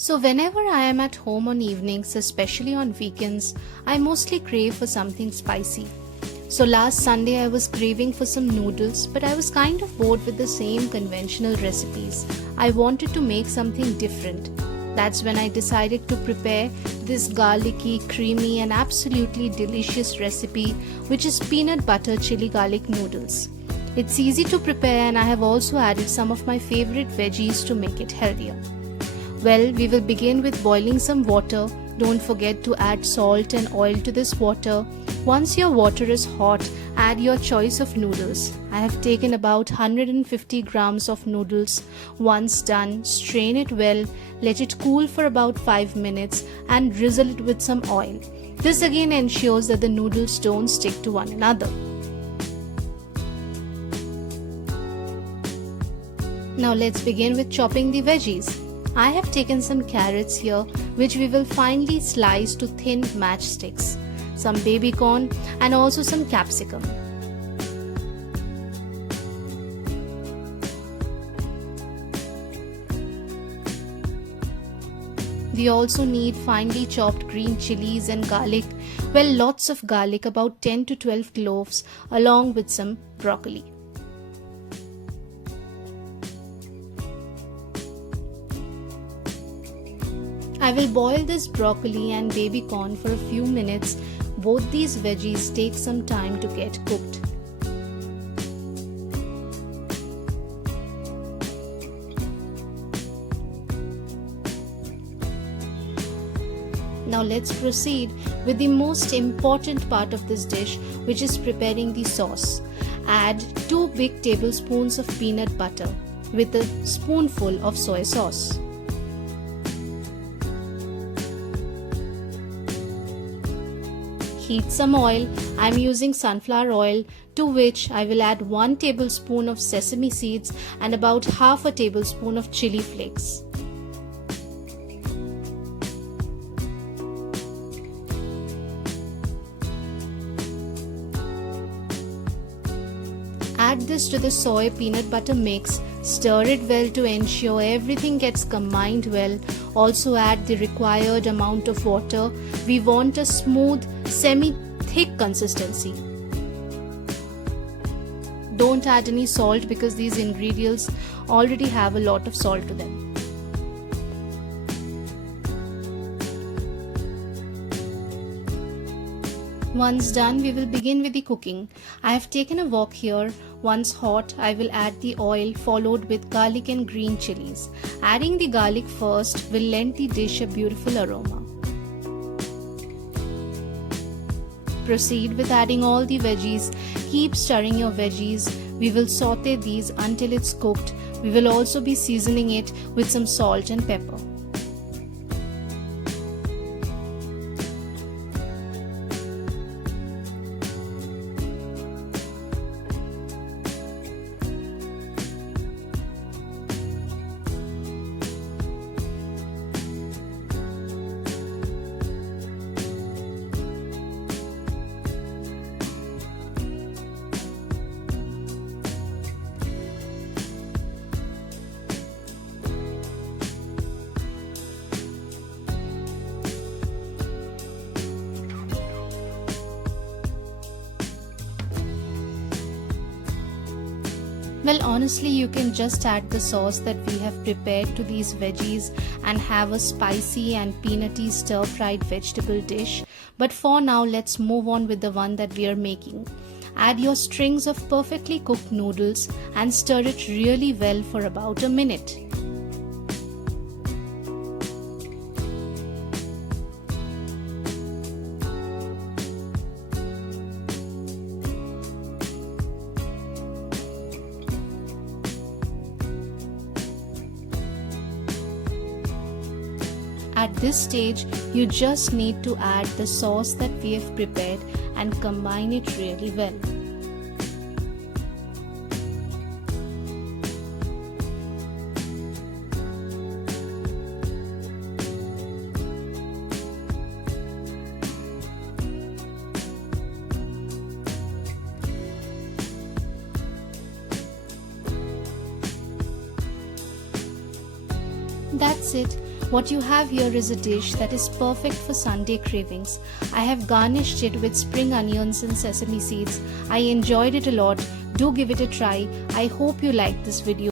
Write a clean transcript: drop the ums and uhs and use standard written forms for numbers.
So whenever I am at home on evenings, especially on weekends, I mostly crave for something spicy. So last Sunday I was craving for some noodles, but I was kind of bored with the same conventional recipes. I wanted to make something different. That's when I decided to prepare this garlicky, creamy and absolutely delicious recipe, which is peanut butter chili garlic noodles. It's easy to prepare and I have also added some of my favorite veggies to make it healthier. Well, we will begin with boiling some water. Don't forget to add salt and oil to this water. Once your water is hot, add your choice of noodles. I have taken about 150 grams of noodles. Once done, strain it well, let it cool for about 5 minutes and drizzle it with some oil. This again ensures that the noodles don't stick to one another. Now let's begin with chopping the veggies. I have taken some carrots here, which we will finely slice to thin matchsticks, some baby corn and also some capsicum. We also need finely chopped green chilies and garlic, well, lots of garlic, about 10 to 12 cloves, along with some broccoli. I will boil this broccoli and baby corn for a few minutes. Both these veggies take some time to get cooked. Now let's proceed with the most important part of this dish, which is preparing the sauce. Add 2 big tablespoons of peanut butter with a spoonful of soy sauce. Heat some oil. I am using sunflower oil, to which I will add 1 tablespoon of sesame seeds and about half a tablespoon of chili flakes. Add this to the soy peanut butter mix. Stir it well to ensure everything gets combined well. Also add the required amount of water. We want a smooth, semi-thick consistency. Don't add any salt because these ingredients already have a lot of salt to them. Once done, we will begin with the cooking. I have taken a wok here. Once hot, I will add the oil followed with garlic and green chilies. Adding the garlic first will lend the dish a beautiful aroma. Proceed with adding all the veggies. Keep stirring your veggies. We will saute these until it's cooked. We will also be seasoning it with some salt and pepper. Well, honestly, you can just add the sauce that we have prepared to these veggies and have a spicy and peanutty stir-fried vegetable dish. But for now, let's move on with the one that we are making. Add your strings of perfectly cooked noodles and stir it really well for about a minute. At this stage, you just need to add the sauce that we have prepared and combine it really well. That's it. What you have here is a dish that is perfect for Sunday cravings. I have garnished it with spring onions and sesame seeds. I enjoyed it a lot. Do give it a try. I hope you liked this video.